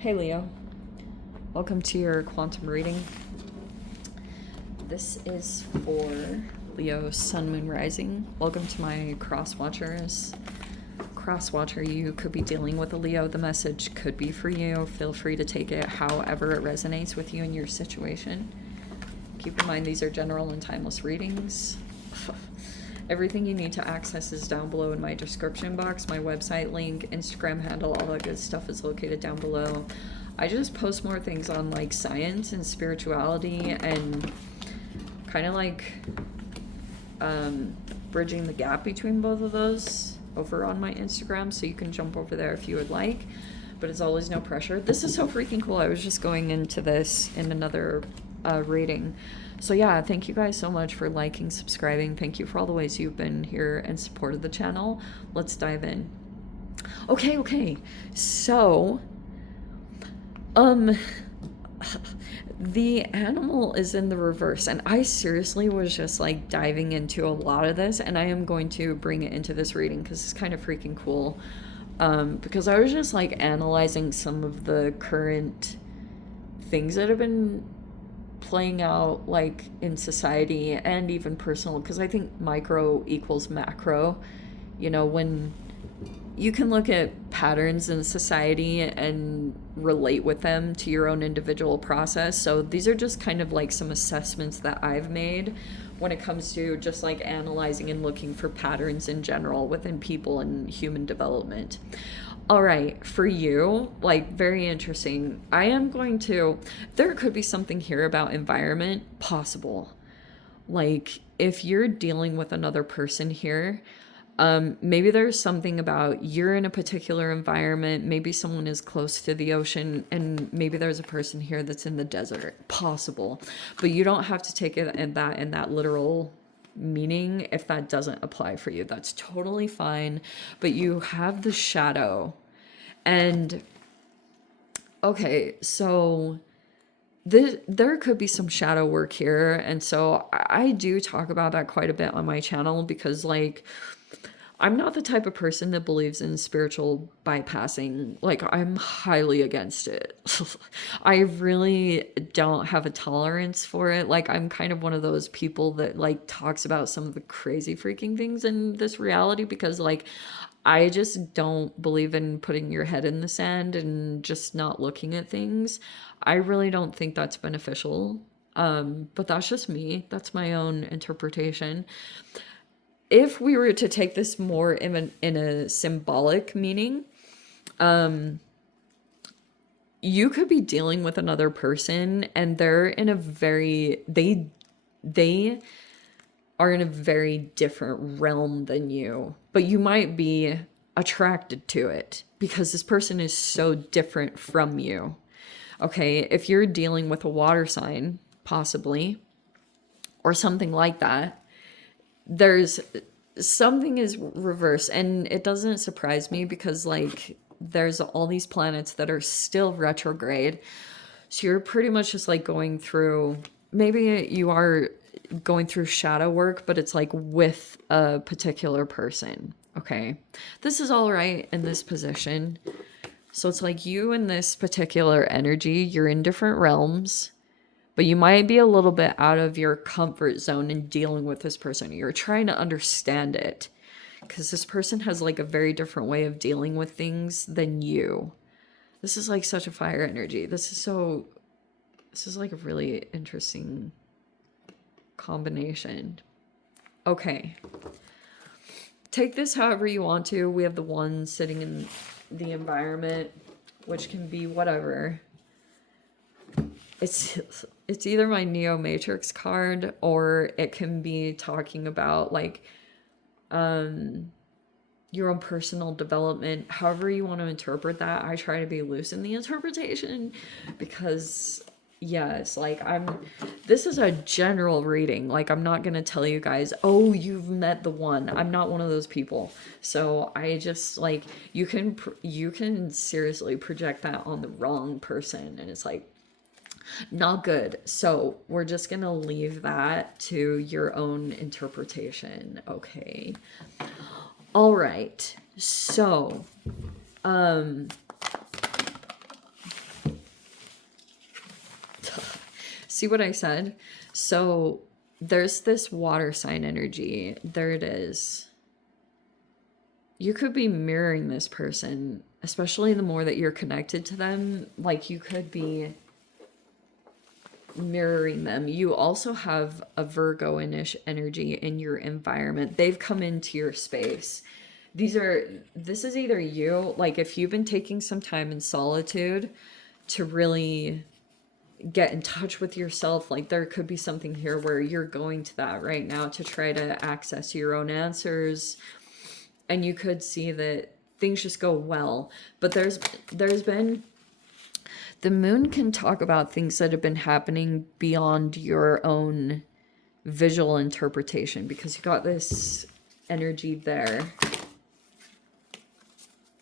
Hey Leo, welcome to your quantum reading. This is for Leo Sun Moon Rising. Welcome to my cross watchers. Cross watcher, you could be dealing with a Leo. The message could be for you. Feel free to take it however it resonates with you and your situation. Keep in mind these are general and timeless readings. Everything you need to access is down below in my description box. My website link, Instagram handle, all that good stuff is located down below. I just post more things on like science and spirituality and kind of like bridging the gap between both of those over on my Instagram, so you can jump over there if you would like, but it's always no pressure. This is so freaking cool. I was just going into this in another reading. So yeah, thank you guys so much for liking, subscribing. Thank you for all the ways you've been here and supported the channel. Let's dive in. Okay. So, the animal is in the reverse, and I seriously was just like diving into a lot of this, and I am going to bring it into this reading because it's kind of freaking cool. Because I was just like analyzing some of the current things that have been playing out like in society and even personal, because I think micro equals macro. You know, when you can look at patterns in society and relate with them to your own individual process. So these are just kind of like some assessments that I've made when it comes to just like analyzing and looking for patterns in general within people and human development. All right, for you, like, very interesting. There could be something here about environment, possible. Like, if you're dealing with another person here, maybe there's something about you're in a particular environment, maybe someone is close to the ocean, and maybe there's a person here that's in the desert, possible. But you don't have to take it in that literal meaning if that doesn't apply for you. That's totally fine. But you have the shadow. And okay, so there could be some shadow work here, and so I do talk about that quite a bit on my channel, because like I'm not the type of person that believes in spiritual bypassing. Like, I'm highly against it. I really don't have a tolerance for it. Like, I'm kind of one of those people that like talks about some of the crazy freaking things in this reality, because like I just don't believe in putting your head in the sand and just not looking at things. I really don't think that's beneficial. But that's just me. That's my own interpretation. If we were to take this more in a symbolic meaning, you could be dealing with another person and they're in a very, they are in a very different realm than you, but you might be attracted to it because this person is so different from you. Okay, if you're dealing with a water sign, possibly, or something like that, there's something is reverse, and it doesn't surprise me because like there's all these planets that are still retrograde. So you're pretty much just like going through, maybe you are going through shadow work, but it's like with a particular person. Okay, this is all right in this position. So it's like you in this particular energy, you're in different realms, but you might be a little bit out of your comfort zone in dealing with this person. You're trying to understand it because this person has like a very different way of dealing with things than you. This is like such a fire energy. This is like a really interesting combination. Okay. Take this however you want to. We have the one sitting in the environment, which can be whatever. It's either my Neo Matrix card, or it can be talking about like your own personal development. However you want to interpret that. I try to be loose in the interpretation because yes, like this is a general reading. Like, I'm not going to tell you guys, oh, you've met the one. I'm not one of those people. So I just like, you can seriously project that on the wrong person, and it's like not good. So we're just going to leave that to your own interpretation. Okay. All right. So, See what I said? So there's this water sign energy. There it is. You could be mirroring this person, especially the more that you're connected to them. Like, you could be mirroring them. You also have a Virgo-ish energy in your environment. They've come into your space. This is either you, like if you've been taking some time in solitude to really get in touch with yourself, like there could be something here where you're going to that right now to try to access your own answers, and you could see that things just go well. But there's been, the moon can talk about things that have been happening beyond your own visual interpretation, because you got this energy there.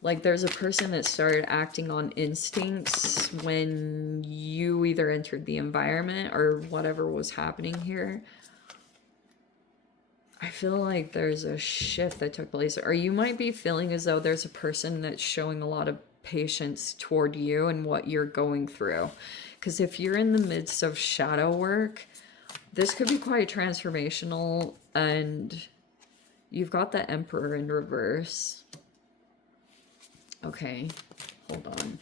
Like there's a person that started acting on instincts when you either entered the environment or whatever was happening here. I feel like there's a shift that took place, or you might be feeling as though there's a person that's showing a lot of patience toward you and what you're going through. Because if you're in the midst of shadow work, this could be quite transformational. And you've got the Emperor in reverse. Okay, hold on.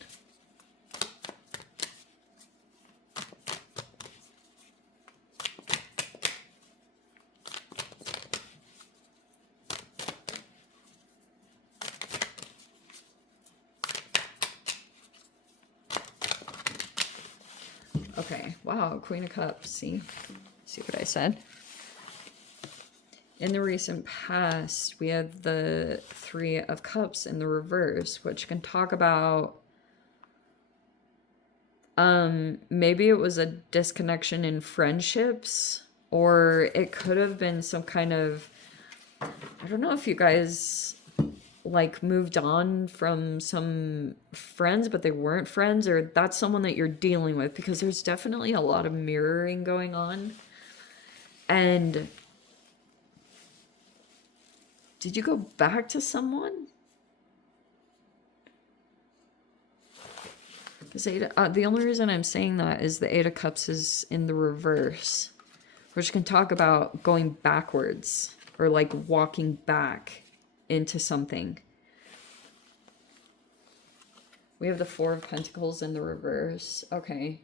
Okay, wow, Queen of Cups, see what I said? In the recent past, we had the Three of Cups in the reverse, which can talk about maybe it was a disconnection in friendships, or it could have been some kind of, I don't know if you guys like moved on from some friends, but they weren't friends, or that's someone that you're dealing with, because there's definitely a lot of mirroring going on. And did you go back to someone? Because the only reason I'm saying that is the Eight of Cups is in the reverse, which can talk about going backwards or like walking back into something. We have the Four of Pentacles in the reverse. Okay.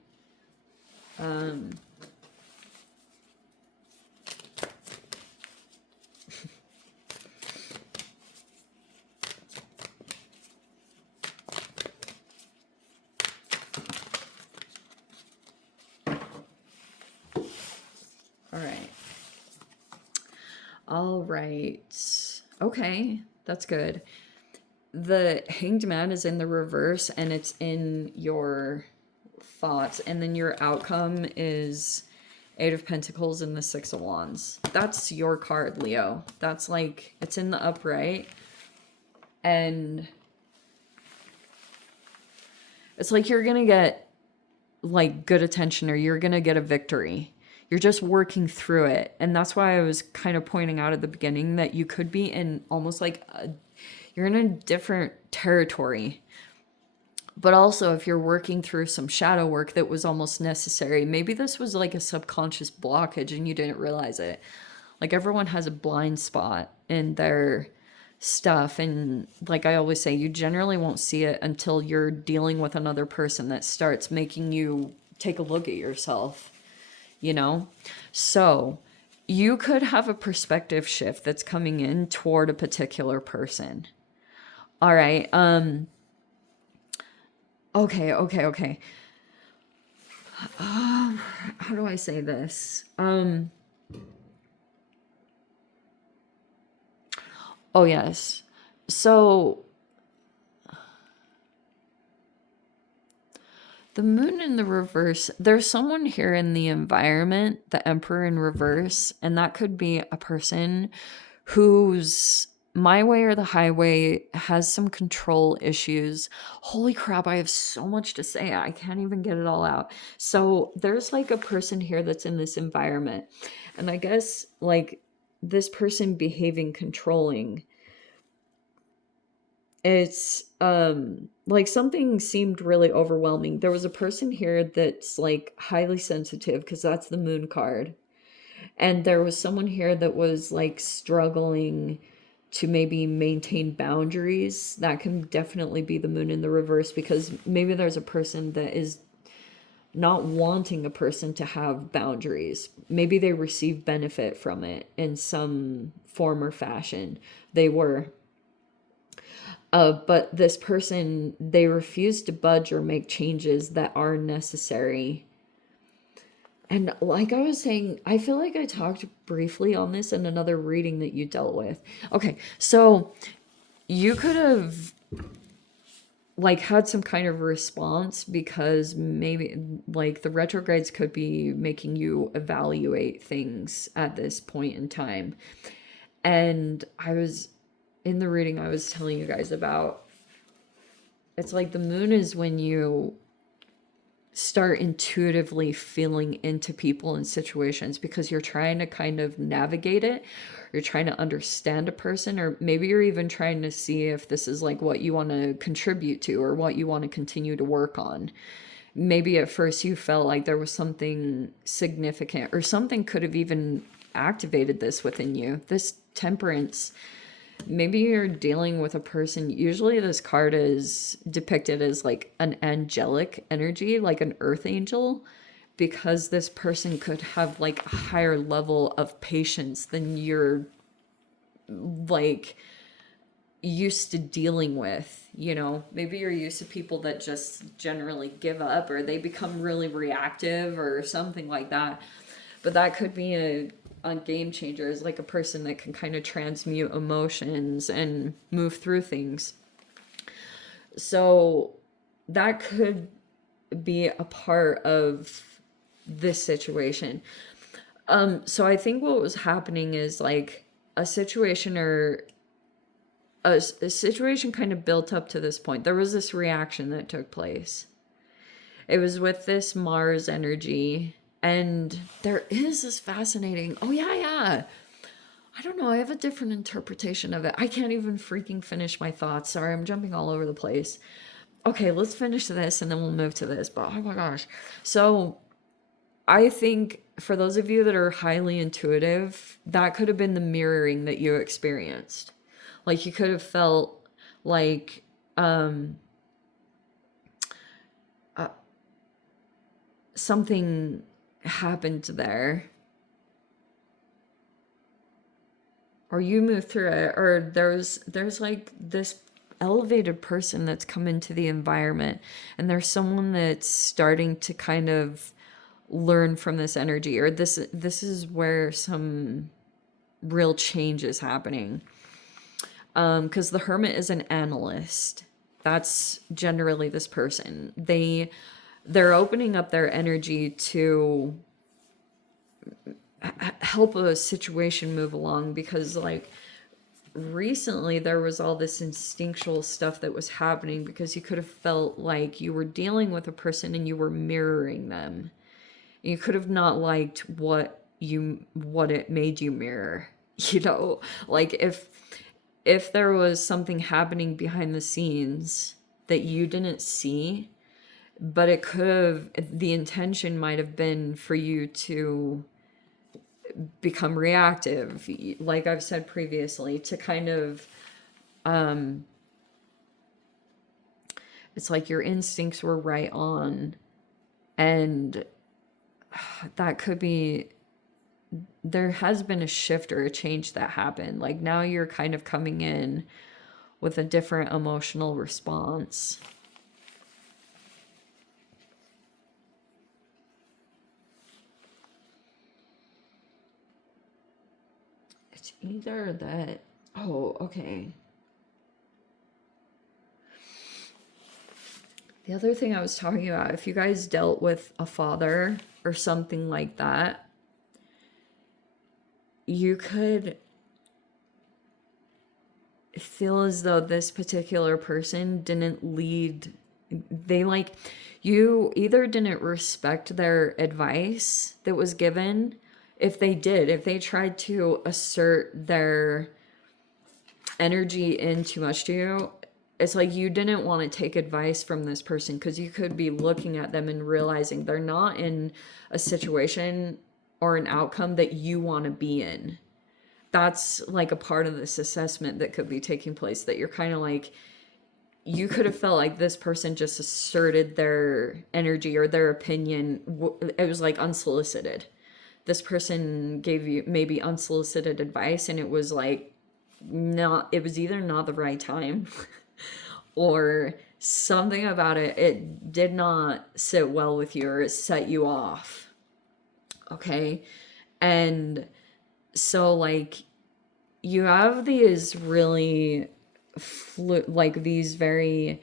All right. Okay, that's good. The Hanged Man is in the reverse, and it's in your thoughts, and then your outcome is Eight of Pentacles and the Six of Wands. That's your card, Leo. That's like, it's in the upright, and it's like you're gonna get like good attention, or you're gonna get a victory. You're just working through it. And that's why I was kind of pointing out at the beginning that you could be in almost like you're in a different territory. But also, if you're working through some shadow work that was almost necessary, maybe this was like a subconscious blockage and you didn't realize it. Like, everyone has a blind spot in their stuff. And like I always say, you generally won't see it until you're dealing with another person that starts making you take a look at yourself. You know, so you could have a perspective shift that's coming in toward a particular person. All right. Okay. How do I say this? Oh, yes. So the moon in the reverse, there's someone here in the environment, the Emperor in reverse, and that could be a person who's my way or the highway, has some control issues. Holy crap, I have so much to say. I can't even get it all out. So there's like a person here that's in this environment. And I guess like this person behaving controlling It's like something seemed really overwhelming. There was a person here that's like highly sensitive because that's the moon card. And there was someone here that was like struggling to maybe maintain boundaries. That can definitely be the moon in the reverse, because maybe there's a person that is not wanting a person to have boundaries. Maybe they receive benefit from it in some form or fashion. They were. But this person, they refuse to budge or make changes that are necessary. And like I was saying, I feel like I talked briefly on this in another reading that you dealt with. Okay, so you could have like had some kind of response because maybe like the retrogrades could be making you evaluate things at this point in time. And I was in the reading I was telling you guys about, it's like the moon is when you start intuitively feeling into people and situations because you're trying to kind of navigate it. You're trying to understand a person, or maybe you're even trying to see if this is like what you want to contribute to or what you want to continue to work on. Maybe at first you felt like there was something significant, or something could have even activated this within you. This temperance, maybe you're dealing with a person. Usually this card is depicted as like an angelic energy, like an earth angel, because this person could have like a higher level of patience than you're like used to dealing with. You know, maybe you're used to people that just generally give up, or they become really reactive or something like that. But that could be a game changer, is like a person that can kind of transmute emotions and move through things. So that could be a part of this situation. So I think what was happening is like a situation, or a situation kind of built up to this point. There was this reaction that took place. It was with this Mars energy. And there is this fascinating, oh yeah, yeah. I don't know, I have a different interpretation of it. I can't even freaking finish my thoughts. Sorry, I'm jumping all over the place. Okay, let's finish this and then we'll move to this. But oh my gosh. So I think for those of you that are highly intuitive, that could have been the mirroring that you experienced. Like you could have felt like something happened there, or you move through it, or there's like this elevated person that's come into the environment, and there's someone that's starting to kind of learn from this energy, or this is where some real change is happening. Because the hermit is an analyst. That's generally this person. They're opening up their energy to help a situation move along, because like recently there was all this instinctual stuff that was happening, because you could have felt like you were dealing with a person and you were mirroring them. You could have not liked what it made you mirror. You know, like if there was something happening behind the scenes that you didn't see, but it could have, the intention might have been for you to become reactive, like I've said previously, to kind of it's like your instincts were right on, and that could be, there has been a shift or a change that happened. Like now you're kind of coming in with a different emotional response. It's either that, oh, okay. The other thing I was talking about, if you guys dealt with a father or something like that, you could feel as though this particular person didn't lead, they like, you either didn't respect their advice that was given. If they did, if they tried to assert their energy in too much to you, it's like you didn't want to take advice from this person because you could be looking at them and realizing they're not in a situation or an outcome that you want to be in. That's like a part of this assessment that could be taking place, that you're kind of like, you could have felt like this person just asserted their energy or their opinion. It was like unsolicited. This person gave you maybe unsolicited advice, and it was like, not, it was either not the right time or something about it, it did not sit well with you, or it set you off. Okay. And so like you have these really like these very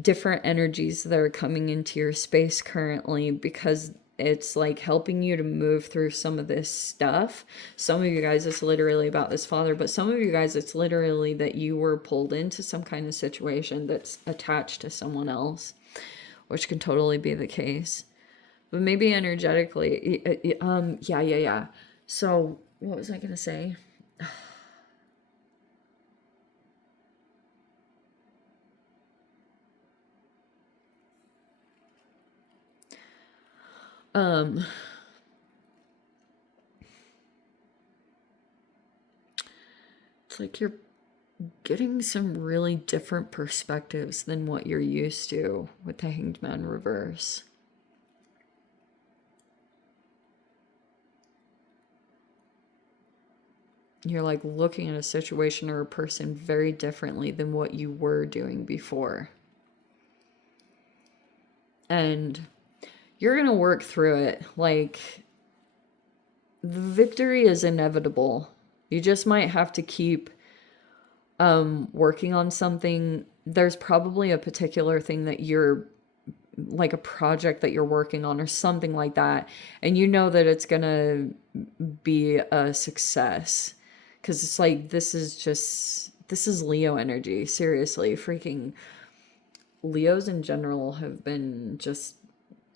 different energies that are coming into your space currently, because it's like helping you to move through some of this stuff. Some of you guys, it's literally about this father, but some of you guys, it's literally that you were pulled into some kind of situation that's attached to someone else, which can totally be the case. But maybe energetically, yeah. So what was I gonna say? It's like you're getting some really different perspectives than what you're used to with the Hanged Man reverse. You're like looking at a situation or a person very differently than what you were doing before. And you're going to work through it. Like, the victory is inevitable. You just might have to keep working on something. There's probably a particular thing that you're, like a project that you're working on or something like that, and you know that it's going to be a success. Because it's like, this is Leo energy. Seriously, freaking Leos in general have been just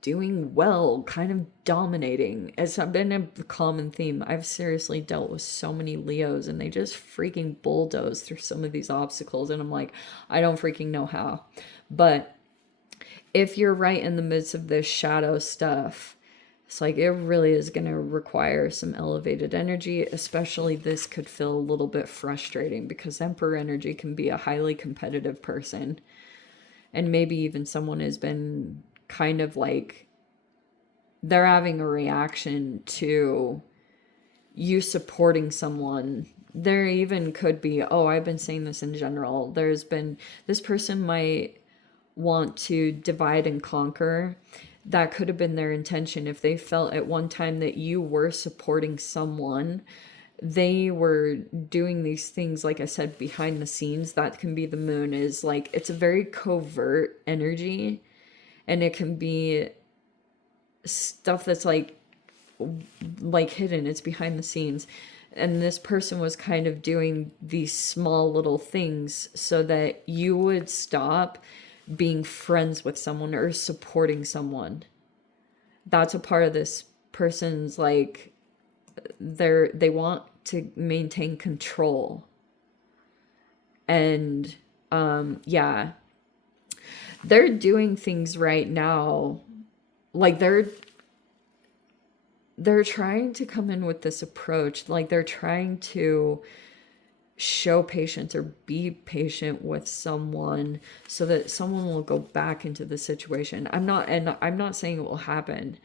doing well, kind of dominating. It's been a common theme. I've seriously dealt with so many Leos, and they just freaking bulldoze through some of these obstacles. And I'm like, I don't freaking know how. But if you're right in the midst of this shadow stuff, it's like it really is going to require some elevated energy. Especially this could feel a little bit frustrating, because Emperor energy can be a highly competitive person. And maybe even someone has been kind of like, they're having a reaction to you supporting someone. There even could be, oh, I've been saying this in general, there's been, this person might want to divide and conquer. That could have been their intention. If they felt at one time that you were supporting someone, they were doing these things, like I said, behind the scenes. That can be the moon. Is like, it's a very covert energy, and it can be stuff that's like hidden. It's behind the scenes. And this person was kind of doing these small little things so that you would stop being friends with someone or supporting someone. That's a part of this person's, like, they want to maintain control. And yeah, they're doing things right now, like they're trying to come in with this approach, like they're trying to show patience or be patient with someone so that someone will go back into the situation. I'm not saying it will happen.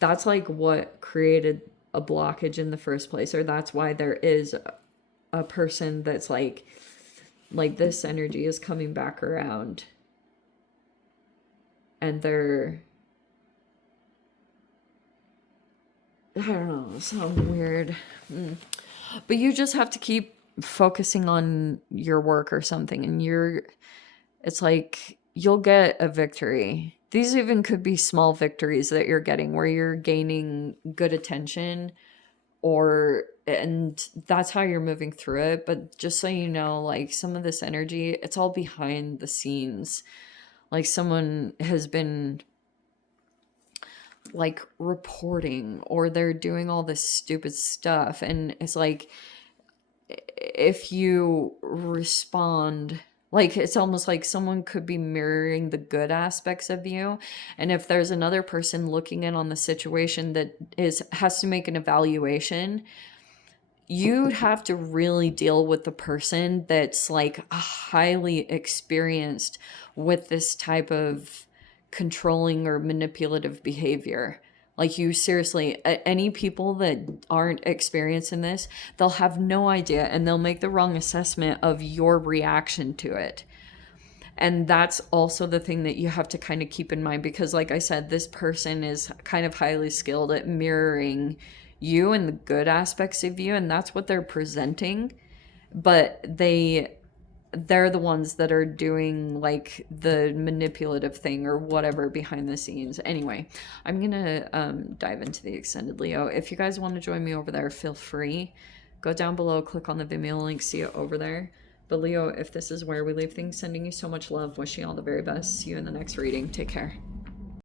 That's like what created a blockage in the first place, or that's why there is a person that's like this energy is coming back around, and they're, I don't know, sounds weird. But you just have to keep focusing on your work or something, and it's like you'll get a victory. These even could be small victories that you're getting, where you're gaining good attention, and that's how you're moving through it. But just so you know, like, some of this energy, it's all behind the scenes. Like, someone has been like reporting, or they're doing all this stupid stuff, and it's like, if you respond Like, it's almost like someone could be mirroring the good aspects of you. And if there's another person looking in on the situation that has to make an evaluation, you'd have to really deal with the person that's like highly experienced with this type of controlling or manipulative behavior. Like, you seriously, any people that aren't experienced in this, they'll have no idea and they'll make the wrong assessment of your reaction to it. And that's also the thing that you have to kind of keep in mind, because like I said, this person is kind of highly skilled at mirroring you and the good aspects of you, and that's what they're presenting. But they're the ones that are doing like the manipulative thing or whatever behind the scenes. Anyway, I'm gonna dive into the extended Leo. If you guys want to join me over there, feel free. Go down below, click on the Vimeo link, see it over there. But Leo, if this is where we leave things, sending you so much love, wishing you all the very best. See you in the next reading. Take care.